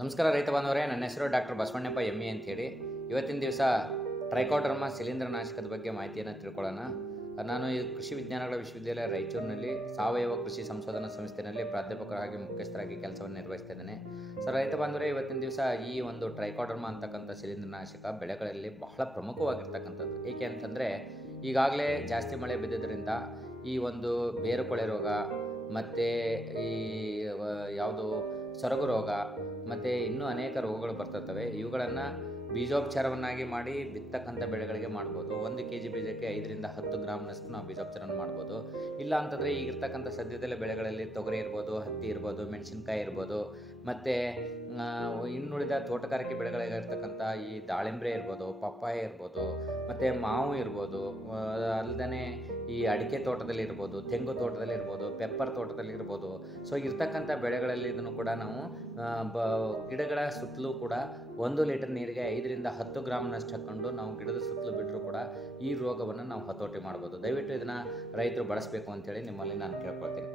ನಮಸ್ಕಾರ ರೈತ ಬಾಂಧವರೇ, ನನ್ನ ಹೆಸರು ಡಾಕ್ಟರ್ ಬಸವಣ್ಣಪ್ಪ ಎಮ್ಮೆ ಅಂತೇಳಿ. ಇವತ್ತಿನ ದಿವಸ ಟ್ರೈಕೋಡರ್ಮಾ ಶಿಲೀಂಧ್ರನಾಶಕದ ಬಗ್ಗೆ ಮಾಹಿತಿಯನ್ನು ತಿಳ್ಕೊಳ್ಳೋಣ. ನಾನು ಈ ಕೃಷಿ ವಿಜ್ಞಾನಗಳ ವಿಶ್ವವಿದ್ಯಾಲಯ ರಾಯಚೂರಿನಲ್ಲಿ ಸಾವಯವ ಕೃಷಿ ಸಂಶೋಧನಾ ಸಂಸ್ಥೆಯಲ್ಲಿ ಪ್ರಾಧ್ಯಾಪಕರಾಗಿ ಮುಖ್ಯಸ್ಥರಾಗಿ ಕೆಲಸವನ್ನು ನಿರ್ವಹಿಸ್ತಾ ಇದ್ದೇನೆ. ರೈತ ಬಾಂಧವರೇ, ಇವತ್ತಿನ ದಿವಸ ಈ ಒಂದು ಟ್ರೈಕೋಡರ್ಮಾ ಅಂತಕ್ಕಂಥ ಶಿಲೀಂಧ್ರನಾಶಕ ಬೆಳೆಗಳಲ್ಲಿ ಬಹಳ ಪ್ರಮುಖವಾಗಿರ್ತಕ್ಕಂಥದ್ದು. ಏಕೆ ಅಂತಂದರೆ ಈಗಾಗಲೇ ಜಾಸ್ತಿ ಮಳೆ ಬಿದ್ದಿದ್ದರಿಂದ ಈ ಒಂದು ಬೇರುಕೊಳೆ ರೋಗ ಮತ್ತು ಈ ಯಾವುದು ಸೊರಗು ರೋಗ ಮತ್ತು ಇನ್ನೂ ಅನೇಕ ರೋಗಗಳು ಬರ್ತಿರ್ತವೆ. ಇವುಗಳನ್ನು ಬೀಜೋಪಚಾರವನ್ನಾಗಿ ಮಾಡಿ ಬಿತ್ತಕ್ಕಂಥ ಬೆಳೆಗಳಿಗೆ ಮಾಡ್ಬೋದು. 1 kg ಬೀಜಕ್ಕೆ 5 ರಿಂದ 10 ಗ್ರಾಮ್ನಷ್ಟು ನಾವು ಬೀಜೋಪಚಾರವನ್ನು ಮಾಡ್ಬೋದು. ಇಲ್ಲ ಅಂತಂದರೆ ಈಗಿರ್ತಕ್ಕಂಥ ಸದ್ಯದಲ್ಲೇ ಬೆಳೆಗಳಲ್ಲಿ ತೊಗರಿ ಇರ್ಬೋದು, ಹತ್ತಿ ಇರ್ಬೋದು, ಮೆಣಸಿನ್ಕಾಯಿ ಇರ್ಬೋದು, ಮತ್ತು ಇನ್ನುಳಿದ ತೋಟಗಾರಿಕೆ ಬೆಳೆಗಳಿರ್ತಕ್ಕಂಥ ಈ ದಾಳಿಂಬ್ರೆ ಇರ್ಬೋದು, ಪಪ್ಪಾಯ ಇರ್ಬೋದು, ಮತ್ತು ಮಾವು ಇರ್ಬೋದು, ಅಲ್ಲದೆ ಈ ಅಡಿಕೆ ತೋಟದಲ್ಲಿ ಇರ್ಬೋದು, ತೆಂಗು ತೋಟದಲ್ಲಿ ಇರ್ಬೋದು, ಪೆಪ್ಪರ್ ತೋಟದಲ್ಲಿ ಇರ್ಬೋದು. ಇರ್ತಕ್ಕಂಥ ಬೆಳೆಗಳಲ್ಲಿ ಇದನ್ನು ಕೂಡ ನಾವು ಗಿಡಗಳ ಸುತ್ತಲೂ ಕೂಡ 1 ಲೀಟರ್ ನೀರಿಗೆ 5 ರಿಂದ 10 ಗ್ರಾಮ್ನಷ್ಟು ಹಾಕ್ಕೊಂಡು ನಾವು ಗಿಡದ ಸುತ್ತಲೂ ಬಿಟ್ಟರೂ ಕೂಡ ಈ ರೋಗವನ್ನು ನಾವು ಹತೋಟಿ ಮಾಡ್ಬೋದು. ದಯವಿಟ್ಟು ಇದನ್ನು ರೈತರು ಬಳಸಬೇಕು ಅಂತೇಳಿ ನಿಮ್ಮಲ್ಲಿ ನಾನು ಕೇಳ್ಕೊಳ್ತೀನಿ.